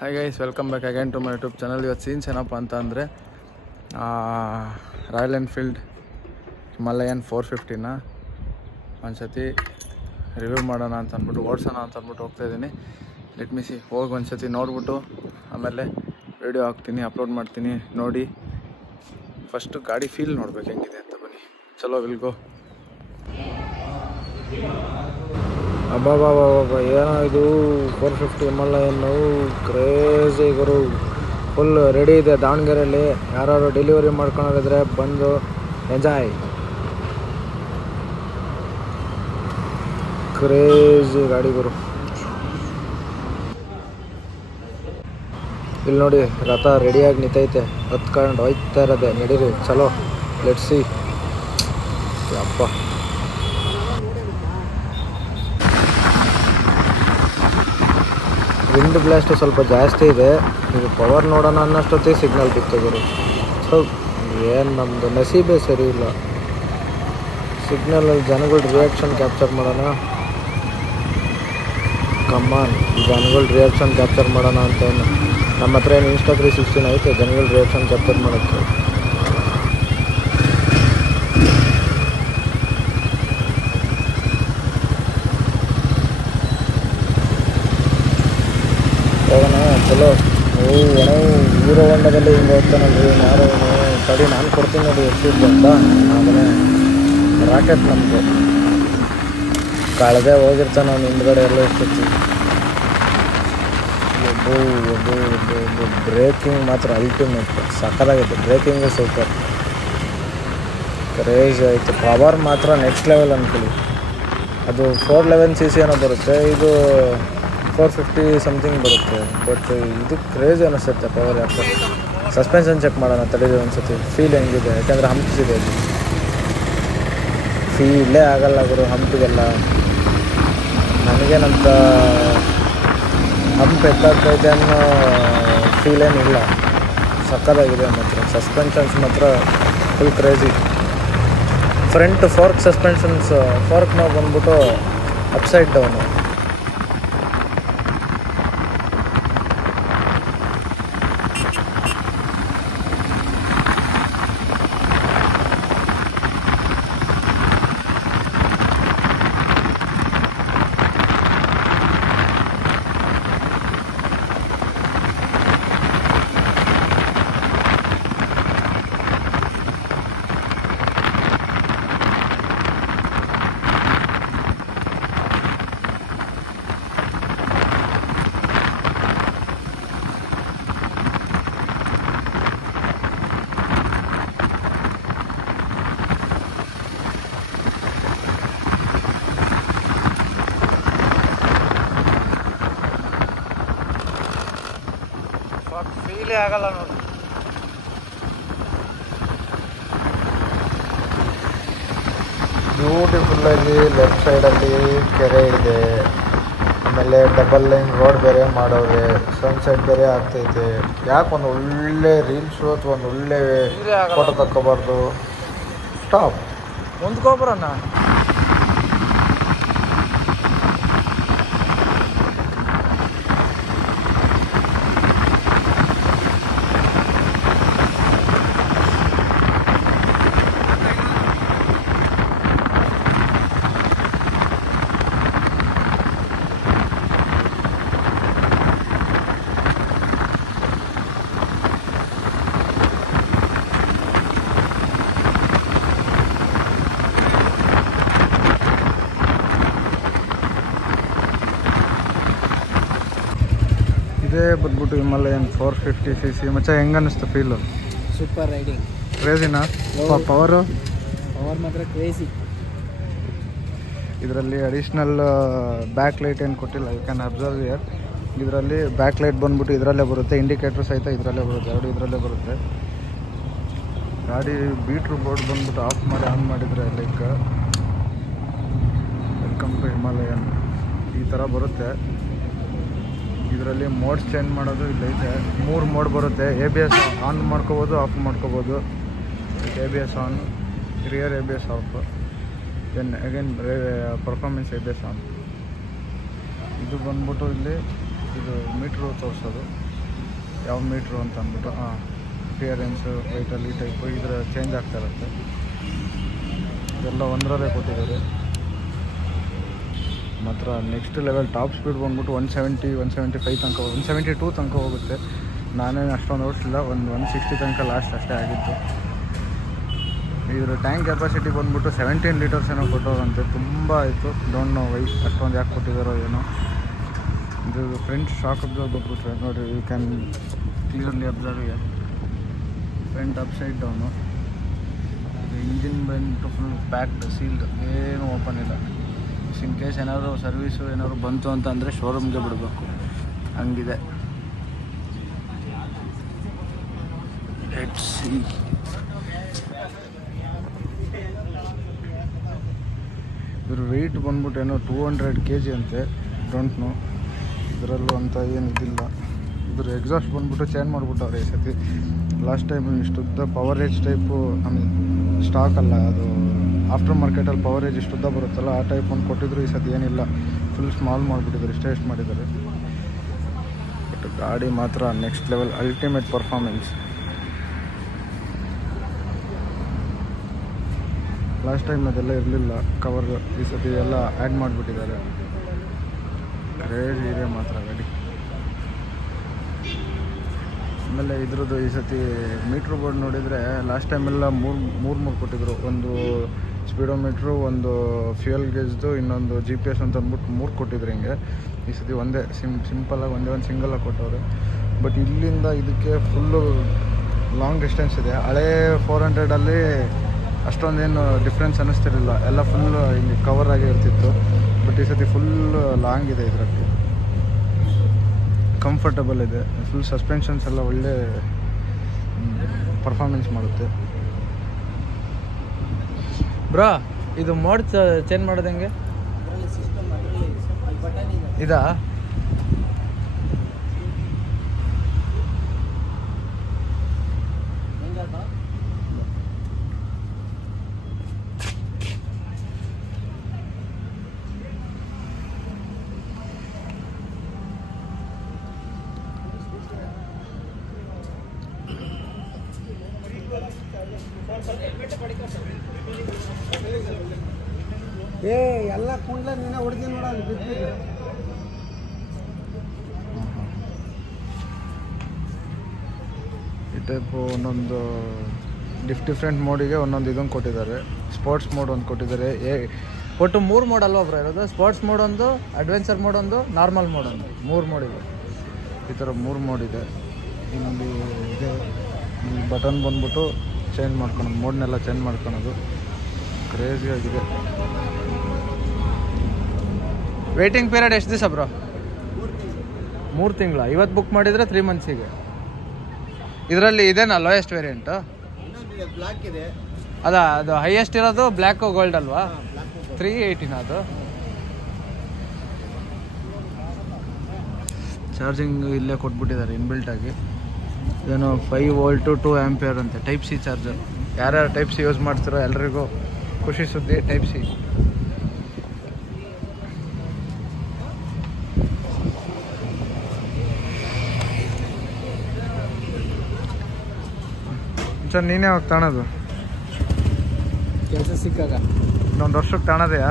Hi guys, welcome back again to my YouTube channel. ಇವತ್ತು scenes ಏನಪ್ಪ ಅಂತ ಅಂದರೆ ರಾಯಲ್ ಎನ್ಫೀಲ್ಡ್ ಹಿಮಾಲಯನ್ 450ನ ಒಂದು ಸತಿ ರಿವ್ಯೂ ಮಾಡೋಣ ಅಂತ ಅಂದ್ಬಿಟ್ಟು ಓಡಿಸೋಣ ಅಂತ ಅಂದ್ಬಿಟ್ಟು ಹೋಗ್ತಾಯಿದ್ದೀನಿ. ಲೆಟ್ ಮಿ ಸಿ, ಹೋಗಿ ಒಂದು ಸತಿ ನೋಡ್ಬಿಟ್ಟು ಆಮೇಲೆ ವೀಡಿಯೋ ಹಾಕ್ತೀನಿ, ಅಪ್ಲೋಡ್ ಮಾಡ್ತೀನಿ. ನೋಡಿ ಫಸ್ಟು ಗಾಡಿ ಫೀಲ್ ನೋಡ್ಬೇಕು ಹೆಂಗಿದೆ ಅಂತ. ಬನ್ನಿ, ಚಲೋ ವಿಲ್ಗೋ. ಅಬ್ಬಾಬಾಬಾಬಾ, ಏನೋ ಇದು 450 ಹಿಮಾಲಯನ್ನು ಕ್ರೇಜಿ ಗುರು. ಫುಲ್ ರೆಡಿ ಇದೆ ದಾವಣಗೆರೆಯಲ್ಲಿ. ಯಾರು ಡೆಲಿವರಿ ಮಾಡ್ಕೊಳೋರಿದ್ರೆ ಬಂದು ಎಂಜಾಯ್. ಕ್ರೇಜಿ ಗಾಡಿ ಗುರು. ಇಲ್ಲಿ ನೋಡಿ, ರಥ ರೆಡಿಯಾಗಿ ನಿಂತೈತೆ, ಹತ್ಕೊಂಡು ಹೋಯ್ತಾ ಇರೋದೆ. ನಡೀರಿ, ಚಲೋ, ಲೆಟ್ಸ್ ಸಿ. ಅಪ್ಪ, ವಿಂಡ್ ಬ್ಲಾಸ್ಟ್ ಸ್ವಲ್ಪ ಜಾಸ್ತಿ ಇದೆ. ಇದು ಪವರ್ ನೋಡೋಣ ಅನ್ನೋಷ್ಟೊತ್ತಿಗೆ ಸಿಗ್ನಲ್ ಬಿತ್ತೋದ್ರು. ಸೊ ಏನು ನಮ್ಮದು ನಸೀಬೇ ಸರಿ ಇಲ್ಲ. ಸಿಗ್ನಲಲ್ಲಿ ಜನಗಳ ರಿಯಾಕ್ಷನ್ ಕ್ಯಾಪ್ಚರ್ ಮಾಡೋಣ. ಕಮ್ಮಾನ್, ಜನಗಳ ರಿಯಾಕ್ಷನ್ ಕ್ಯಾಪ್ಚರ್ ಮಾಡೋಣ ಅಂತ ಏನು ನಮ್ಮ ಹತ್ರ ಏನು Insta 360 ಐತೆ ಜನಗಳ ರಿಯಾಕ್ಷನ್ ಕ್ಯಾಪ್ಚರ್ ಮಾಡೋಕ್ಕೆ. ಹೋಗೋಣ, ಚಲೋ. ಏನೋ ಹೀರೋ ಹೊಂಡದಲ್ಲಿ ಹಿಂಗೆ ಹೋಗ್ತಾನಲ್ರಿ ಯಾರೋ ತಡಿ, ನಾನು ಕೊಡ್ತೀನಿ ನೋಡಿ ಎಷ್ಟು ಅಂತ. ಆಮೇಲೆ ರಾಕೆಟ್ ನಮ್ಮದು ಕಳೆದೇ ಹೋಗಿರ್ತಾನೆ ಅವ್ನು ಹಿಂದ್ಗಡೆ ಎಲ್ಲ ಇರ್ತೈತಿ. ಒಬ್ಬ ಬ್ರೇಕಿಂಗ್ ಮಾತ್ರ ಅಲ್ಟಿಮೇಟ್, ಸಕ್ಕತ್ತಾಗೈತೆ. ಬ್ರೇಕಿಂಗು ಸೂಪರ್, ಕ್ರೇಜ್ ಆಯಿತು. ಪವರ್ ಮಾತ್ರ ನೆಕ್ಸ್ಟ್ ಲೆವೆಲ್ ಅಂದ್ಕೊಳ್ಳಿ. ಅದು 411cc ಏನೋ ಬರುತ್ತೆ, ಇದು 450 ಸಮಥಿಂಗ್ ಬರುತ್ತೆ. ಬಟ್ ಇದು ಕ್ರೇಜ್ ಅನ್ನಿಸುತ್ತೆ ಪವರ್. ಯಾಕೆ ಸಸ್ಪೆನ್ಷನ್ ಚೆಕ್ ಮಾಡೋಣ ತಡೀರಿ ಒಂದ್ಸತಿ, ಫೀಲ್ ಹೆಂಗಿದೆ. ಯಾಕೆಂದರೆ ಹಂಪ್ಸ್ ಇದೆ, ಇದು ಫೀಲೇ ಆಗಲ್ಲ ಗುರು ಹಂಪಿಗೆಲ್ಲ. ನನಗೇನಂತ ಹಂಪ್ ಎತ್ತಾಗ್ತೈತೆ ಅನ್ನೋ ಫೀಲೇನಿಲ್ಲ. ಸಕ್ಕತ್ತಾಗಿದೆ ಮಾತ್ರ. ಸಸ್ಪೆನ್ಷನ್ಸ್ ಮಾತ್ರ full crazy. Front fork suspensions, ಫೋರ್ಕ್ನ ಬಂದ್ಬಿಟ್ಟು ಅಪ್ಸೈಡ್ ಡೌನು. ಫೀಲೇ ಆಗಲ್ಲ ನೋಡಿ. ಬ್ಯೂಟಿಫುಲ್ಲಾಗಿ ಲೆಫ್ಟ್ ಸೈಡಲ್ಲಿ ಕೆರೆ ಇದೆ. ಆಮೇಲೆ ಡಬಲ್ ಲೈನ್ ರೋಡ್ ಬೇರೆ ಮಾಡೋರೆ, ಸನ್ಸೆಟ್ ಬೇರೆ ಆಗ್ತೈತೆ. ಯಾಕೆ ಒಂದು ಒಳ್ಳೆ ರೀಲ್ಸು ಅಥವಾ ಒಂದು ಒಳ್ಳೆ ಫೋಟೋ ತಕ್ಕೋಬಾರ್ದು? ಸ್ಟಾಪ್, ಮುಂದ್ಕೋಬರೋಣ. ಇದೇ ಬಂದ್ಬಿಟ್ಟು ಹಿಮಾಲಯನ್ 450cc. ಮಚ್ಚ, ಹೆಂಗೆ ಅನ್ನಿಸ್ತು ಫೀಲು? Super riding. ಕ್ರೇಜಿನಾ? ಪವರು ಮಾತ್ರ ಕ್ರೇಜಿ. ಇದರಲ್ಲಿ ಅಡಿಷ್ನಲ್ ಬ್ಯಾಕ್ ಲೈಟ್ ಏನು ಕೊಟ್ಟಿಲ್ಲ. You can observe here. ಇದರಲ್ಲಿ ಬ್ಯಾಕ್ ಲೈಟ್ ಬಂದ್ಬಿಟ್ಟು ಇದರಲ್ಲೇ ಬರುತ್ತೆ, ಇಂಡಿಕೇಟ್ರ್ ಸಹಿತ ಇದರಲ್ಲೇ ಬರುತ್ತೆ, ಎರಡು ಇದರಲ್ಲೇ ಬರುತ್ತೆ. ಗಾಡಿ ಬೀಟ್ರ್ ಬೋರ್ಡ್ ಬಂದ್ಬಿಟ್ಟು ಆಫ್ ಮಾಡಿ ಆನ್ ಮಾಡಿದರೆ ಲೈಕ್ ವೆಲ್ಕಮ್ ಟು ಹಿಮಾಲಯನ್ ಈ ಥರ ಬರುತ್ತೆ. ಇದರಲ್ಲಿ ಮೋಡ್ಸ್ ಚೇಂಜ್ ಮಾಡೋದು ಇಲ್ಲೈತೆ. 3 ಮೋಡ್ ಬರುತ್ತೆ. ABS ಆನ್ ಮಾಡ್ಕೋಬೋದು, ಆಫ್ ಮಾಡ್ಕೋಬೋದು. ABS on, rear ABS off, then again performance ABS on. ಇದು ಬಂದ್ಬಿಟ್ಟು ಇಲ್ಲಿ ಇದು ಮೀಟ್ರು ತೋರಿಸೋದು. ಯಾವ ಮೀಟ್ರು ಅಂತ ಅಂದ್ಬಿಟ್ಟು ಅಪಿಯರೆನ್ಸು ವೈಟಲ್ ಈ ಟೈಪು ಇದರ ಚೇಂಜ್ ಆಗ್ತಾ ಇರುತ್ತೆ. ಇದೆಲ್ಲ ಒಂದರಲ್ಲೇ ಕೊಟ್ಟಿದ್ದಾರೆ. ಮಾತ್ರ ನೆಕ್ಸ್ಟ್ ಲೆವೆಲ್ ಟಾಪ್ ಸ್ಪೀಡ್ ಬಂದ್ಬಿಟ್ಟು 175 ತನಕ 172 ತನಕ ಹೋಗುತ್ತೆ. ನಾನೇನು ಅಷ್ಟೊಂದು ಓಡಿಸಿಲ್ಲ, 160 ತನಕ ಲಾಸ್ಟ್ ಅಷ್ಟೇ ಆಗಿತ್ತು. ಇದ್ರ ಟ್ಯಾಂಕ್ ಕೆಪಾಸಿಟಿ ಬಂದ್ಬಿಟ್ಟು 17 ಲೀಟರ್ಸ್ ಏನೋ ಕೊಟ್ಟೋರಂತೆ. ತುಂಬ ಆಯಿತು, ಡೋಂಟ್ ನೋ ವೈ ಅಷ್ಟೊಂದು ಯಾಕೆ ಕೊಟ್ಟಿದ್ದಾರೋ ಏನೋ. ಇದು ಫ್ರಂಟ್ ಶಾಕ್ ಅಬ್ಸರ್ವ್ ಬಂದ್ಬಿಟ್ರೆ ನೋಡಿ, you can clearly observe rear front up side down. Engine ಬಂದ್ಬಿಟ್ಟು ಫುಲ್ ಪ್ಯಾಕ್ಡ್ ಸೀಲ್ಡ್, ಏನು ಓಪನ್ ಇಲ್ಲ. ಇನ್ ಕೇಸ್ ಏನಾದರೂ ಸರ್ವೀಸು ಏನಾದ್ರು ಬಂತು ಅಂತ ಅಂದರೆ ಶೋರೂಮ್ಗೆ ಬಿಡಬೇಕು, ಹಂಗಿದೆ. Let's see. ಇದ್ರ ವೆಯ್ಟ್ ಬಂದ್ಬಿಟ್ಟು ಏನೋ 200 kg ಅಂತೆ, ಡೋಂಟ್ ನೋ. ಇದರಲ್ಲೂ ಅಂತ ಏನು ಇದಿಲ್ಲ. ಇದ್ರ ಎಕ್ಸಾಸ್ಟ್ ಬಂದ್ಬಿಟ್ಟು ಚೇಂಜ್ ಮಾಡಿಬಿಟ್ಟವ್ರೆ ಈ ಸತಿ. ಲಾಸ್ಟ್ ಟೈಮ್ ಇಷ್ಟುದ್ದ ಪವರ್ ಏಜ್ ಟೈಪು ಸ್ಟಾಕ್ ಅಲ್ಲ, ಅದು ಆಫ್ಟರ್ ಮಾರ್ಕೆಟಲ್ಲಿ ಪವರ್ ಏಜ್ ಇಷ್ಟುದ್ದ ಬರುತ್ತಲ್ಲ ಆ ಟೈಪ್ ಒಂದು ಕೊಟ್ಟಿದ್ರು. ಈ ಸತಿ ಏನಿಲ್ಲ, ಫುಲ್ ಸ್ಮಾಲ್ ಮಾಡಿಬಿಟ್ಟಿದ್ದಾರೆ, ಇಷ್ಟೇ ಎಷ್ಟು ಮಾಡಿದ್ದಾರೆ. ಬಟ್ ಗಾಡಿ ಮಾತ್ರ next level, ultimate performance. Last time ಅದೆಲ್ಲ ಇರಲಿಲ್ಲ ಕವರ್, ಈ ಸತಿ ಎಲ್ಲ ಆ್ಯಡ್ ಮಾಡಿಬಿಟ್ಟಿದ್ದಾರೆ. ಕ್ರೇಜಿ ಇದೆ ಮಾತ್ರ ಗಾಡಿ. ಆಮೇಲೆ ಇದ್ರದ್ದು ಈ ಸತಿ ಮೀಟ್ರ್ ಬೋರ್ಡ್ ನೋಡಿದರೆ ಲಾಸ್ಟ್ ಟೈಮೆಲ್ಲ ಮೂರು ಕೊಟ್ಟಿದ್ರು. ಒಂದು ಸ್ಪೀಡೋಮೀಟ್ರು, ಒಂದು ಫ್ಯೂಯಲ್ ಗೇಜ್ದು, ಇನ್ನೊಂದು GPS ಅಂತ ಅಂದ್ಬಿಟ್ಟು 3 ಕೊಟ್ಟಿದ್ರು. ಹಿಂಗೆ ಈ ಸತಿ ಒಂದೇ ಸಿಂಪಲಾಗಿ ಒಂದು ಸಿಂಗಲಾಗಿ ಕೊಟ್ಟವ್ರೆ. ಬಟ್ ಇಲ್ಲಿಂದ ಇದಕ್ಕೆ ಫುಲ್ಲು ಲಾಂಗ್ ಡಿಸ್ಟೆನ್ಸ್ ಇದೆ. ಹಳೇ 400ಅಲ್ಲಿ ಅಷ್ಟೊಂದೇನು ಡಿಫ್ರೆನ್ಸ್ ಅನ್ನಿಸ್ತಿರಲಿಲ್ಲ, ಎಲ್ಲ ಫುಲ್ ಹಿಂಗೆ ಕವರ್ ಆಗಿ ಇರ್ತಿತ್ತು. ಬಟ್ ಈ ಸತಿ ಫುಲ್ ಲಾಂಗ್ ಇದೆ. ಇದರಲ್ಲಿ ಕಂಫರ್ಟಬಲ್ ಇದೆ, ಫುಲ್ ಸಸ್ಪೆನ್ಷನ್ಸ್ ಎಲ್ಲ ಒಳ್ಳೆ ಪರ್ಫಾರ್ಮೆನ್ಸ್ ಮಾಡುತ್ತೆ. ಬ್ರಾ, ಇದು ಮೋಡ್ ಚೇಂಜ್ ಮಾಡೋದು ಹೆಂಗೆ? ಇದಾ? ಏ ಎಲ್ಲ ಕುಂಡ್ಲ ನೀನ ಹೊಡೆದಿ ನೋಡ, ಈ ಟೈಪು ಒಂದೊಂದು ಡಿಫ್ರೆಂಟ್ ಮೋಡಿಗೆ ಒಂದೊಂದು ಇದನ್ನು ಕೊಟ್ಟಿದ್ದಾರೆ. ಸ್ಪೋರ್ಟ್ಸ್ ಮೋಡ್ ಒಂದು ಕೊಟ್ಟಿದ್ದಾರೆ. ಒಟ್ಟು 3 ಮೋಡ್ ಅಲ್ವಾ ಬ್ರೋ ಇರೋದು? ಸ್ಪೋರ್ಟ್ಸ್ ಮೋಡ್ ಒಂದು, ಅಡ್ವೆಂಚರ್ ಮೋಡ್ ಒಂದು, ನಾರ್ಮಲ್ ಮೋಡ್ ಒಂದು, 3 ಮೋಡ್ ಇದೆ. ಈ ಥರ 3 ಮೋಡ್ ಇದೆ. ಇಲ್ಲಿ ಇದೆ ಬಟನ್ ಬಂದ್ಬಿಟ್ಟು ಚೇಂಜ್ ಮಾಡ್ಕೊಳೋದು, ಮೋಡ್ನೆಲ್ಲ ಚೇಂಜ್ ಮಾಡ್ಕೊಳೋದು. ಕ್ರೇಜಿಯಾಗಿದೆ. ವೇಟಿಂಗ್ ಪೀರಿಯಡ್ ಎಷ್ಟು ದಿವಸ ಬ್ರೋ? 3 ತಿಂಗಳ. ಇವತ್ತು ಬುಕ್ ಮಾಡಿದರೆ 3 ಮಂತ್ಸಿಗೆ. ಇದರಲ್ಲಿ ಇದೇನಾ ಲೋಯೆಸ್ಟ್ ವೇರಿಯಂಟು? ಬ್ಲ್ಯಾಕ್ ಇದೆ. ಅದು ಹೈಯೆಸ್ಟ್ ಇರೋದು ಬ್ಲ್ಯಾಕ್ ಗೋಲ್ಡ್ ಅಲ್ವಾ? 380 ಅದು. ಚಾರ್ಜಿಂಗ್ ಇಲ್ಲೇ ಕೊಟ್ಬಿಟ್ಟಿದ್ದಾರೆ ಇನ್ಬಿಲ್ಟ್ ಆಗಿ. ಏನೋ 5 ವೋಲ್ಟ್ 2 ಆಂಪಿಯರ್ ಅಂತೆ. Type C charger. ಯಾರ್ಯಾರು ಟೈಪ್ ಸಿ ಯೂಸ್ ಮಾಡ್ತಿರೋ ಎಲ್ರಿಗೂ ಖುಷಿ ಸುದ್ದಿ, ಟೈಪ್ ಸಿ. ನೀನೇ ಯಾವಾಗ ತಾಣೋದು? ಕೆಲಸ ಸಿಕ್ಕಾಗ ಇನ್ನೊಂದು ವರ್ಷಕ್ಕೆ ತಾಣೋದೆಯಾ?